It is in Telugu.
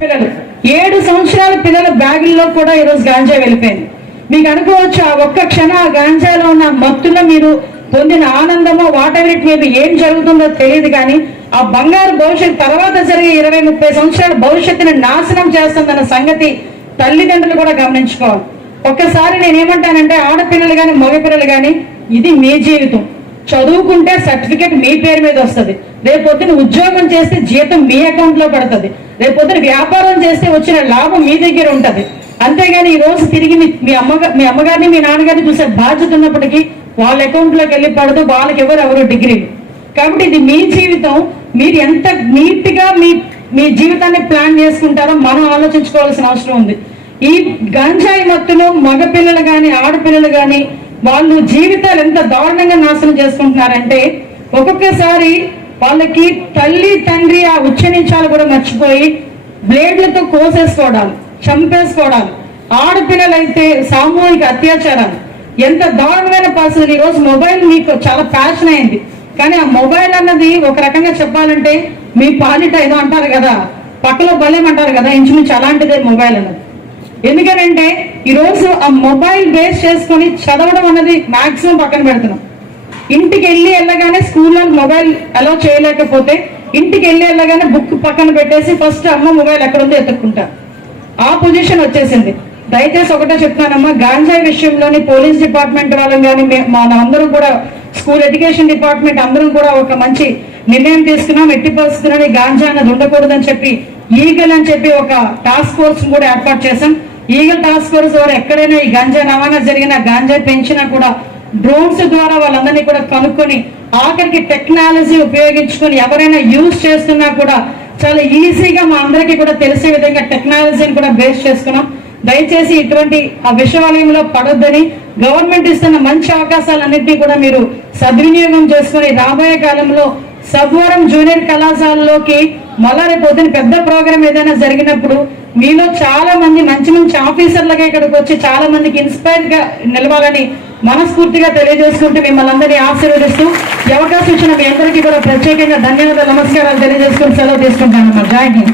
పిల్లలు. ఏడు సంవత్సరాల పిల్లల బ్యాగుల్లో కూడా ఈరోజు గాంజా వెళ్ళిపోయింది. మీకు అనుకోవచ్చు ఆ ఒక్క క్షణం ఆ గాంజాలో ఉన్న మత్తులో మీరు పొందిన ఆనందమో వాటెవర్ ఇట్ మేబీ ఏం జరుగుతుందో తెలియదు కానీ ఆ బంగారు భవిష్యత్తు తర్వాత జరిగే ఇరవై ముప్పై సంవత్సరాల భవిష్యత్తుని నాశనం చేస్తుందన్న సంగతి తల్లిదండ్రులు కూడా గమనించుకోవాలి. ఒక్కసారి నేనేమంటానంటే ఆడపిల్లలు కానీ మగపిల్లలు కానీ ఇది మీ జీవితం. చదువుకుంటే సర్టిఫికేట్ మీ పేరు మీద వస్తుంది. రేపొద్దున ఉద్యోగం చేస్తే జీతం మీ అకౌంట్లో పడుతుంది రేపొద్దున వ్యాపారం చేస్తే వచ్చిన లాభం మీ దగ్గర ఉంటుంది. అంతేగాని ఈ రోజు తిరిగి మీ అమ్మగారు మీ అమ్మగారిని మీ నాన్నగారిని చూసే బాధ్యత ఉన్నప్పటికీ వాళ్ళ అకౌంట్లోకి వెళ్ళి పడదు. వాళ్ళకి ఎవరు ఎవరు డిగ్రీలు కాబట్టి ఇది మీ జీవితం. మీరు ఎంత నీట్గా మీ మీ జీవితాన్ని ప్లాన్ చేసుకుంటారో మనం ఆలోచించుకోవాల్సిన అవసరం ఉంది. ఈ గంజాయి మత్తులో మగపిల్లలు కానీ ఆడపిల్లలు కానీ వాళ్ళు జీవితాలు ఎంత దారుణంగా నాశనం చేసుకుంటున్నారంటే ఒక్కొక్కసారి వాళ్ళకి తల్లి తండ్రి ఆ ఉచ్చరించాలు కూడా మర్చిపోయి బ్లేడ్లతో కోసేసుకోవడాలు చంపేసుకోవడాలు ఆడపిల్లలైతే సామూహిక అత్యాచారాలు. ఎంత దారుణమైన పరిస్థితులు. ఈరోజు రోజు మొబైల్ మీకు చాలా ఫ్యాషన్ అయింది. కానీ ఆ మొబైల్ అన్నది ఒక రకంగా చెప్పాలంటే మీ పాలిట ఏదో అంటారు కదా పక్కలో బలేమంటారు కదా ఇంచుమించు అలాంటిదే మొబైల్ అన్నది. ఎందుకనంటే ఈరోజు ఆ మొబైల్ బేస్ చేసుకొని చదవడం అన్నది మాక్సిమం పక్కన పెడుతున్నాం. ఇంటికి వెళ్ళి వెళ్ళగానే స్కూల్లో మొబైల్ అలో చేయలేకపోతే ఇంటికి వెళ్ళి వెళ్ళగానే బుక్ పక్కన పెట్టేసి ఫస్ట్ అమ్మ మొబైల్ ఎక్కడ ఉందో ఎత్తుక్కుంటారు ఆ పొజిషన్ వచ్చేసింది. దయచేసి ఒకటే చెప్తున్నానమ్మా గాంజాయి విషయంలోని పోలీస్ డిపార్ట్మెంట్ వాళ్ళం కానీ మన అందరం కూడా స్కూల్ ఎడ్యుకేషన్ డిపార్ట్మెంట్ అందరం కూడా ఒక మంచి నిర్ణయం తీసుకున్నాం. ఎట్టి పరిస్థితులని గాంజా అన్నది ఉండకూడదని చెప్పి ఈగల్ అని చెప్పి ఒక టాస్క్ ఫోర్స్ కూడా ఏర్పాటు చేశాం. ఈగల్ టాస్క్ ఫోర్స్ వారు ఎక్కడైనా ఈ గాంజా రవాణా జరిగిన గాంజా పెంచినా కూడా డ్రోన్స్ ద్వారా వాళ్ళందరినీ కూడా కనుక్కొని ఆఖరికి టెక్నాలజీ ఉపయోగించుకొని ఎవరైనా యూజ్ చేస్తున్నా కూడా చాలా ఈజీగా మా అందరికీ కూడా తెలిసే విధంగా టెక్నాలజీని కూడా బేస్ చేసుకున్నాం. దయచేసి ఇటువంటి ఆ విషవలయంలో పడొద్దని గవర్నమెంట్ ఇస్తున్న మంచి అవకాశాలన్నింటినీ కూడా మీరు సద్వినియోగం చేసుకొని రాబోయే కాలంలో సబ్వరం జూనియర్ కళాశాలలోకి మళ్ళా రేపు పొద్దున పెద్ద ప్రోగ్రామ్ ఏదైనా జరిగినప్పుడు మీలో చాలా మంది మంచి మంచి ఆఫీసర్లుగా ఇక్కడికి వచ్చి చాలా మందికి ఇన్స్పైర్గా నిలవాలని మనస్ఫూర్తిగా తెలియజేసుకుంటూ మిమ్మల్ని అందరినీ ఆశీర్వదిస్తూ అవకాశం ఇచ్చిన మీ అందరికీ కూడా ప్రత్యేకంగా ధన్యవాదాలు నమస్కారాలు తెలియజేసుకుని సెలవు తీసుకుంటాను జై హింద్.